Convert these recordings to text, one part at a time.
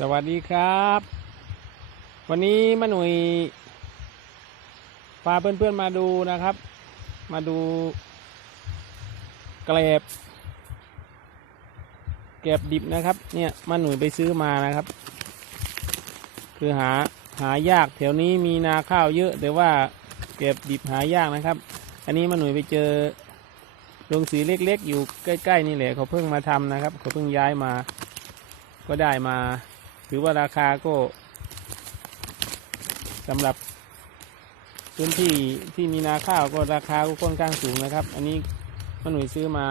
สวัสดีครับ วันนี้มาหน่ยพาเพื่อนๆมาดูนะครับ มาดูแกลบแกลบดิบนะครับ เนี่ยมาหน่ยไปซื้อมานะครับ คือหาหายากแถวนี้มีนาข้าวเยอะ แต่ว่าแกลบดิบหายากนะครับ อันนี้มาหน่ยไปเจอโรงสีเล็กๆ อยู่ใกล้ ๆ นี่แหละเขาเพิ่งมาทำนะครับเขาเพิ่งย้ายมาก็ได้มา ถือว่าราคาก็สำหรับพื้นที่ที่มีนาข้าวก็ราคาก็ค่อนข้างสูงนะครับ อันนี้มหนุ่ยซื้อมา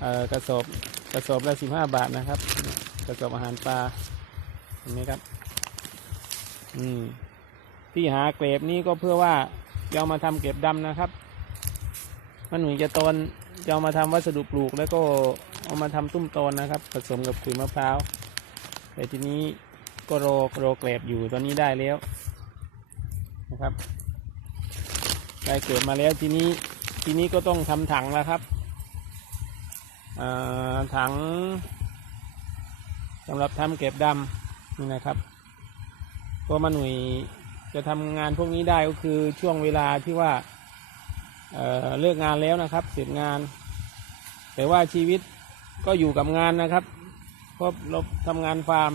เอ่อกระสอบกระสอบละสิบห้าบาทนะครับ กระสอบอาหารปลาเห็นไหมครับ อืมที่หาเกรบนี้ก็เพื่อว่าจะเอามาทำเกรบดำนะครับมหนุ่ยจะตอนจะเอามาทำวัสดุปลูกแล้วก็เอามาทำตุ้มตอนนะครับ ผสมกับขุยมะพร้าว แต่ทีนี้ก็รอรอเกรบอยู่ตอนนี้ได้แล้วนะครับ ได้เกิดมาแล้วทีนี้ทีนี้ก็ต้องทำถังแล้วครับถังสำหรับทำเก็บดำนี่นะครับก็มาหน่วยจะทำงานพวกนี้ได้ก็คือช่วงเวลาที่ว่าเเลิกงานแล้วนะครับเสร็จงาน แต่ว่าชีวิตก็อยู่กับงานนะครับ เพราะเราทำงานฟาร์ม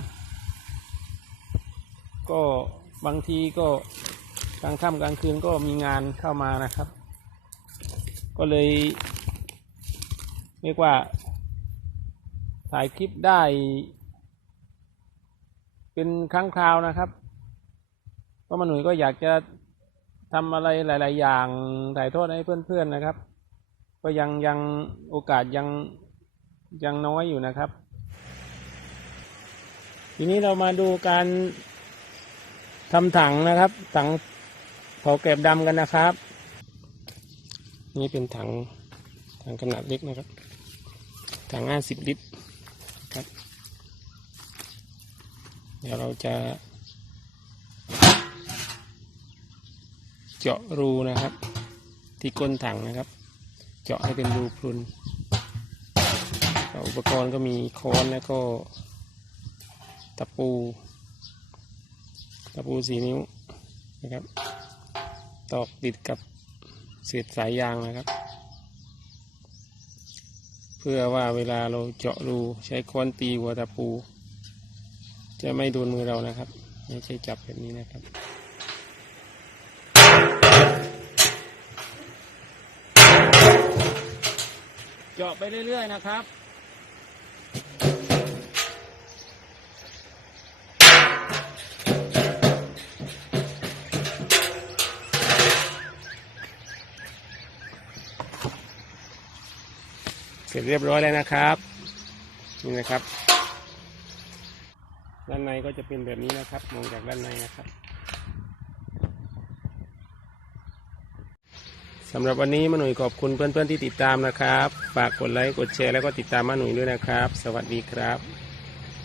ก็บางทีก็กลางค่ำกลางคืนก็มีงานเข้ามานะครับ ก็เลย เรียกว่า ถ่ายคลิปได้ เป็นครั้งคราวนะครับเพราะมันหนุ่ยก็อยากจะทำอะไรหลาย ๆ อย่างถ่ายทอดให้เพื่อน ๆ นะครับ ก็ยังยังโอกาสยังยังน้อยอยู่นะครับ ทีนี้เรามาดูการทำถังนะครับ ถังเผาเก็บดำกันนะครับ นี่เป็นถังถังขนาดเล็กนะครับ ถังห้าสิบลิตรครับ เดี๋ยวเราจะเจาะรูนะครับ ที่ก้นถังนะครับ เจาะให้เป็นรูพรุนอุปกรณ์ก็มีค้อนแล้วก็ ตะปู ตะปูสีนิ้วนะครับ ตอกติดกับเศษสายยางนะครับ เพื่อว่าเวลาเราเจาะรูใช้ค้อนตีหัวตะปู จะไม่โดนมือเรานะครับ ไม่ใช่จับแบบนี้นะครับเจาะไปเรื่อย ๆ นะครับ เสร็จเรียบร้อยแล้วนะครับนี่นะครับ ด้านในก็จะเป็นแบบนี้นะครับ มองจากด้านในนะครับสำหรับวันนี้มาหนุ่ยขอบคุณเพื่อนๆที่ติดตามนะครับ ฝากกดไลค์ กดแชร์แล้วก็ติดตามมาหนุ่ยด้วยนะครับ สวัสดีครับ